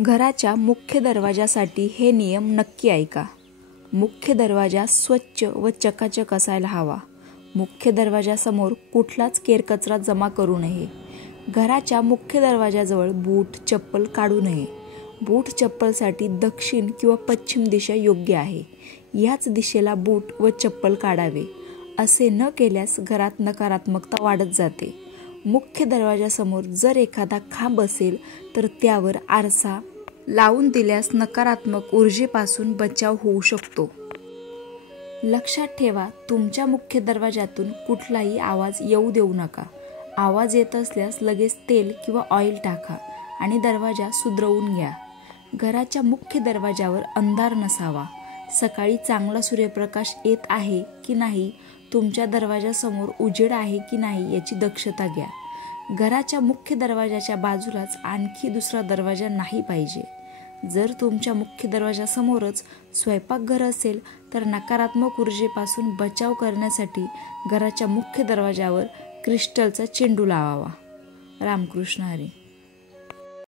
घराच्या मुख्य दरवाजासाठी हे नियम नक्की ऐका. मुख्य दरवाजा स्वच्छ व चकाचक असायला हवा. मुख्य दरवाजासमोर कुठलाच केरकचरा जमा करू नये. घराच्या मुख्य दरवाजाजवळ बूट चप्पल काढू नये. बूट चप्पलसाठी दक्षिण किंवा पश्चिम दिशा योग्य आहे. याच दिशेला बूट व चप्पल काढावे. असे न केल्यास घरात नकारात्मकता वाढत जाते. मुख्य दरवाजासमोर जर एखादा खांब असेल तर त्यावर आरसा लावून दिल्यास नकारात्मक ऊर्जेपासून बचाव होऊ शकतो. लक्षात ठेवा, तुमच्या मुख्य दरवाजातून कुठलाही आवाज येऊ देऊ नका. आवाज येत असल्यास लगेच तेल किंवा ऑइल टाका आणि दरवाजा सुधरवून घ्या. घराच्या मुख्य दरवाजावर अंधार नसावा. सकाळी चांगला सूर्यप्रकाश येत आहे की नाही, तुमच्या दरवाजासमोर उजेड आहे की नाही याची दक्षता घ्या. घराच्या मुख्य दरवाजाच्या बाजूलाच आणखी दुसरा दरवाजा नाही पाहिजे. जर तुमच्या मुख्य दरवाजासमोरच स्वयंपाकघर असेल तर नकारात्मक ऊर्जेपासून बचाव करण्यासाठी घराच्या मुख्य दरवाजावर क्रिस्टलचा चेंडू लावावा. रामकृष्ण हरी.